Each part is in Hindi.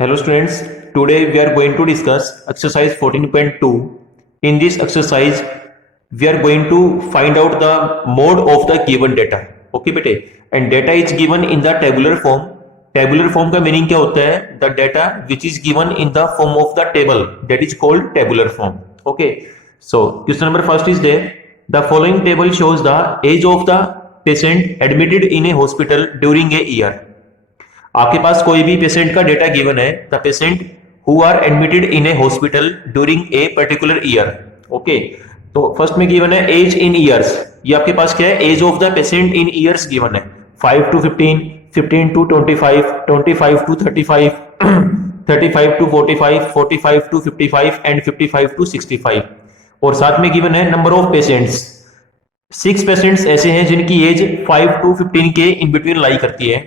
Hello students, today we are going to discuss exercise 14.2. In this exercise, we are going to find out the mode of the given data. Okay बेटे, and data is given in the tabular form. Tabular form का meaning क्या होता है? The data which is given in the form of the table, that is called tabular form. Okay, so question number first is there. The following table shows the age of the patient admitted in a hospital during a year. आपके पास कोई भी पेशेंट का डेटा गिवन है, the patient who are admitted in a hospital during a particular year. Okay, तो फर्स्ट में गिवन है एज इन ईयर्स. ये आपके पास क्या है? Age of the patient in years given है. 5 to 15, 15 to 25, 25 to 35, 35 to 45, 45 to 55 and 55 to 65. और साथ में गिवन है नंबर ऑफ पेशेंट्स. 6 पेशेंट्स ऐसे हैं जिनकी एज 5 to 15 के इन बिटवीन लाई करती है.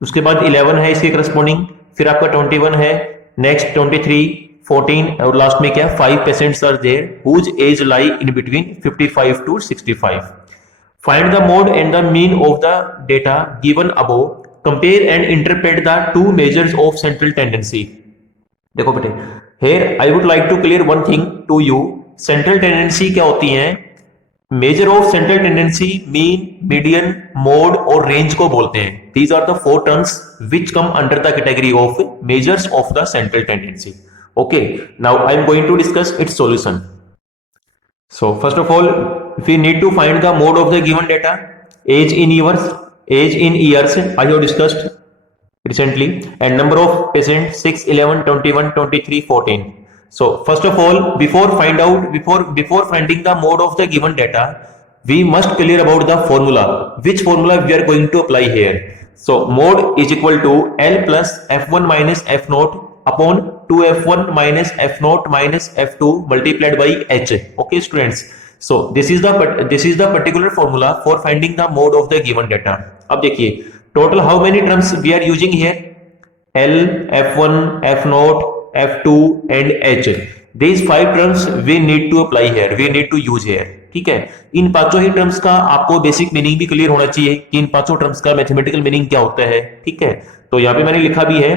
उसके बाद 11 है इसके करस्पॉन्डिंग, फिर आपका 21 है, नेक्स्ट 23, 14 और लास्ट में क्या है? 5 patients are there whose age lie in between 55 to 65. Find the mode and the mean of the data given above. Compare and interpret the two measures of central tendency. देखो बेटे, here I would like to clear one thing to you. Central tendency क्या होती है? Measure of central tendency mean, median, mode और रेंज को बोलते हैं. These are the 4 terms which come under the category of measures of the central tendency. Okay, now I am going to discuss its solution. So first of all we need to find the mode of the given data. Age in years, age in years I have discussed recently, and number of patients 6, 11, 21, 23, 14. So first of all, before finding the mode of the given data, we must clear about the formula. Which formula we are going to apply here? So mode is equal to L plus F1 minus F0 upon 2F1 minus F0 minus F2 multiplied by H. Okay students, so this is the particular formula for finding the mode of the given data. अब देखिए, total how many terms we are using here? L, F1, F0, F2 and H. These 5 terms we need to apply here, we need to use here. ठीक है, इन पांचों ही टर्म्स का आपको बेसिक मीनिंग भी क्लियर होना चाहिए कि इन पांचों टर्म्स का मैथमेटिकल मीनिंग क्या होता है. ठीक है, तो यहाँ पे मैंने लिखा भी है.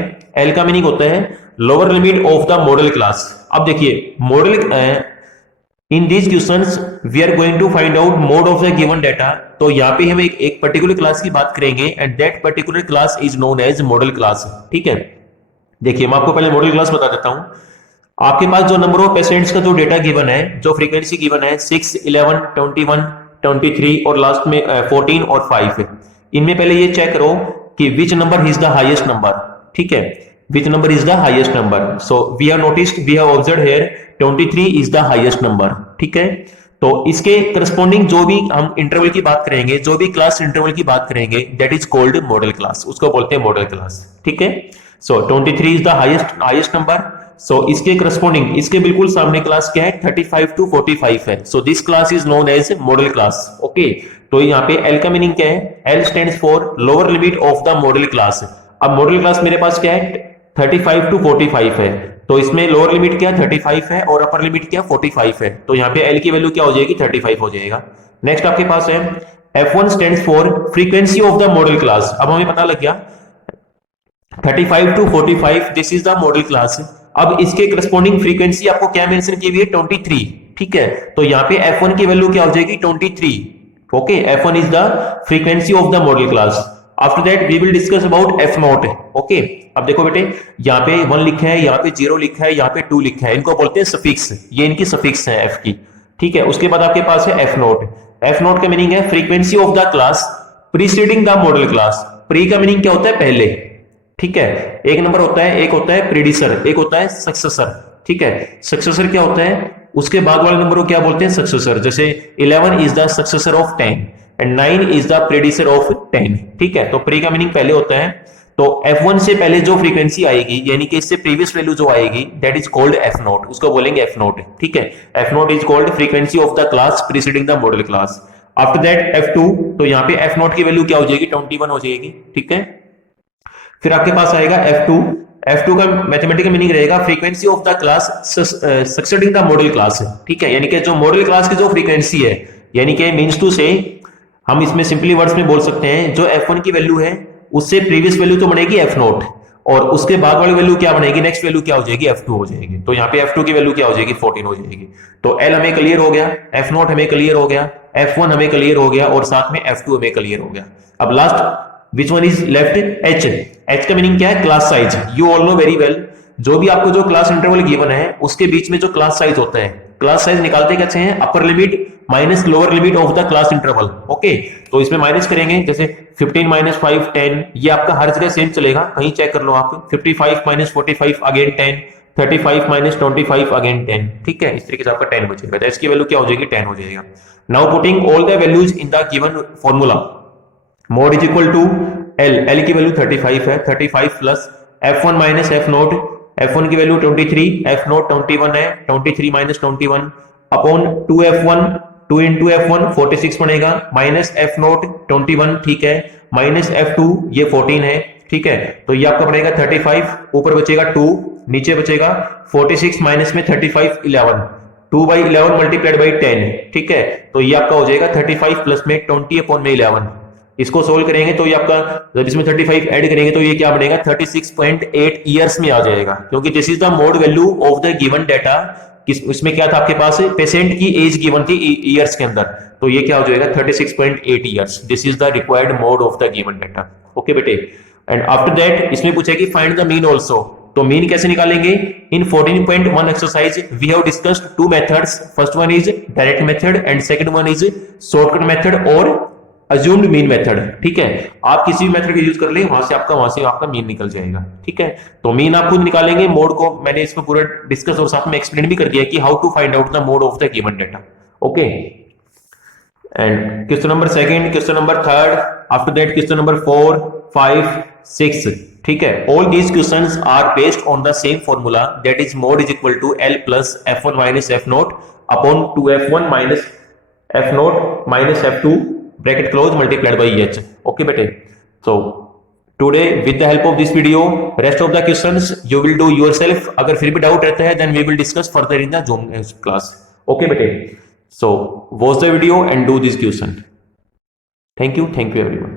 L का मीनिंग होता है lower limit of the modal class. अब देखिए, modal in these questions we are going to find out mode of the given data. तो यहाँ पे हम एक पर्टिकुलर क्लास की बात करेंगे and that particular class is known as modal class. ठीक है, देखिए मैं आपको पहले मॉडल क्लास बता देता हूं. आपके पास जो नंबर ऑफ पेशेंट्स का जो डेटा गिवन है, जो फ्रीक्वेंसी गिवन है 6, 11, 21, 23 और लास्ट में 14 और 5 है. इनमें पहले ये चेक करो कि which number is the highest number. ठीक है, which number is the highest number? So we have observed here 23 is the highest number. ठीक है, तो इसके करस्पॉन्डिंग जो भी हम इंटरवल की बात करेंगे, जो भी क्लास इंटरवल की बात करेंगे, that is called model class. उसको बोलते हैं मॉडल क्लास. ठीक है, सो 23 इज द हाईएस्ट नंबर. सो इसके करस्पॉन्डिंग, इसके बिल्कुल सामने क्लास क्या है? 35 to 45 है. So this class is known as modal class. Okay, तो यहाँ पे L का मीनिंग क्या है? L stands for lower limit of the modal class. अब मॉडल क्लास मेरे पास क्या है? 35 to 45 है, तो इसमें लोअर लिमिट क्या 35 है और अपर लिमिट क्या 45 है. तो यहाँ पे L की वैल्यू क्या हो जाएगी? 35 हो जाएगा. नेक्स्ट आपके पास है F1 stands for frequency of the modal class. अब हमें पता लग गया 35 to 45 this is the modal class. अब इसके करस्पॉन्डिंग फ्रीक्वेंसी आपको क्या मेंशन की हुई है? 23. ठीक है, तो यहाँ पे F1 की वैल्यू क्या हो जाएगी? 23. Okay, F1 is the frequency of the modal class. After that we will discuss about F0. Okay, अब देखो बेटे, यहाँ पे 1 लिखा है, यहाँ पे 0 लिखा है, यहाँ पे 2 लिखा है. इनको बोलते हैं सफिक्स. ये इनकी सफिक्स है F की. ठीक है, उसके बाद आपके पास है F0. F0 का मीनिंग है frequency of the class preceding the modal class. Pre का मीनिंग क्या होता है? पहले. ठीक है, एक नंबर होता है, एक होता है प्रीडिसर, एक होता है सक्सेसर. ठीक है, सक्सेसर क्या होता है? उसके बाद वाले नंबर को क्या बोलते हैं? सक्सेसर. जैसे 11 is the successor of 10 and 9 is the प्रेडिसर ऑफ 10. ठीक है, तो प्री का मीनिंग पहले होता है. तो F1 से पहले जो फ्रीक्वेंसी आएगी, यानी कि इससे प्रीवियस वैल्यू जो आएगी, दैट इज कॉल्ड F0. उसको बोलेंगे F0. ठीक है, F0 is called frequency of the class preceding the modal class. After that F2, तो यहाँ पे F0 की वैल्यू क्या हो जाएगी? 21 हो जाएगी. ठीक है, फिर आपके पास आएगा F2. F2 का मैथमेटिकल मीनिंग रहेगा frequency of the class succeeding the modal class. ठीक है, यानी कि जो मॉडल क्लास की जो फ्रीक्वेंसी है, यानी कि मीन्स टू से हम इसमें सिंपली वर्ड्स में बोल सकते हैं, जो F1 की वैल्यू है उससे प्रीवियस वैल्यू तो बनेगी F0 और उसके बाद वाली वैल्यू क्या बनेगी, नेक्स्ट वैल्यू क्या हो जाएगी, F2 हो जाएगी। तो यहाँ पे F2 की वैल्यू क्या हो जाएगी, 14 हो जाएगी। तो L हमें क्लियर हो गया, F0 हमें क्लियर हो गया, F1 हमें क्लियर हो गया और साथ में F2 हमें क्लियर हो गया। अब last which one is left, H का मीनिंग क्या है, class size. You all know very well, जो भी आपको जो क्लास इंटरवल गिवन है उसके बीच में जो क्लास साइज होता है, क्लास साइज निकालते कैसे हैं, upper limit minus lower limit of the class interval. Okay, तो इसमें माइनस करेंगे, जैसे 15 माइनस 5 10, ये आपका हर जगह सेम चलेगा, कहीं चेक कर लो आप। 55 माइनस 45 अगेन 10, 35 माइनस 25 अगेन 10, ठीक है, इस तरीके से आपका 10 बचेगा। तो इसकी वैल्यू क्या हो जाएगी, 10 हो जाएगा। Now putting all the values in the given formula, mode is equal to L की वैल्यू 35 है, 35 plus F1 minus F0, F1 की वैल्यू 23, F0 21 है, 23 minus 21 upon 2F1, 2 into F1 46 बनेगा, माइनस F0 21, ठीक है, माइनस F2 ये 14 है, ठीक है। तो ये आपका बनेगा 35, ऊपर बचेगा 2, नीचे बचेगा 46 माइनस में 35 11, 2 बाई 11 मल्टीप्लाइड बाई 10, ठीक है। तो ये आपका हो जाएगा 35 प्लस में 20 अपॉन में 11। इसको सोल्व करेंगे तो ये आपका, जब इसमें 35 ऐड करेंगे तो ये क्या बनेगा, 36.8 ईयर्स में आ जाएगा, क्योंकि this is the mode value of the given data. इसमें क्या था आपके पास, पेशेंट की एज गिवन थी ईयर्स के अंदर, तो ये क्या हो जाएगा 36.8 years. This is the required mode of the given data. Okay बेटे, एंड आफ्टर दैट इसमें पूछेगी फाइंड द मीन ऑल्सो। तो मीन कैसे निकालेंगे, इन 14.1 exercise we have discussed two methods, first one is direct method and second one is shortcut method और अज्यूम्ड मीन मेथड, ठीक है। आप किसी भी मेथड का यूज कर ले, वहां से आपका मीन निकल जाएगा, ठीक है। तो मीन आप खुद निकालेंगे, मोड को मैंने इसमें पूरा डिस्कस और साथ में एक्सप्लेन भी कर दिया कि how to find out the mode of the given data. Okay, and question number second, question number third, after that question number 4 5 6, ठीक है। All these questions are based on the same formula, that is mode is equal to L plus F1 minus F0 upon 2F1 minus F0 minus F2 bracket close multiplied by H. Okay bete, so today with the help of this video, rest of the questions you will do yourself. अगर फिर भी डाउट रहता है then we will discuss further in the Zoom class. Okay bete, so watch the video and do this question. Thank you everyone.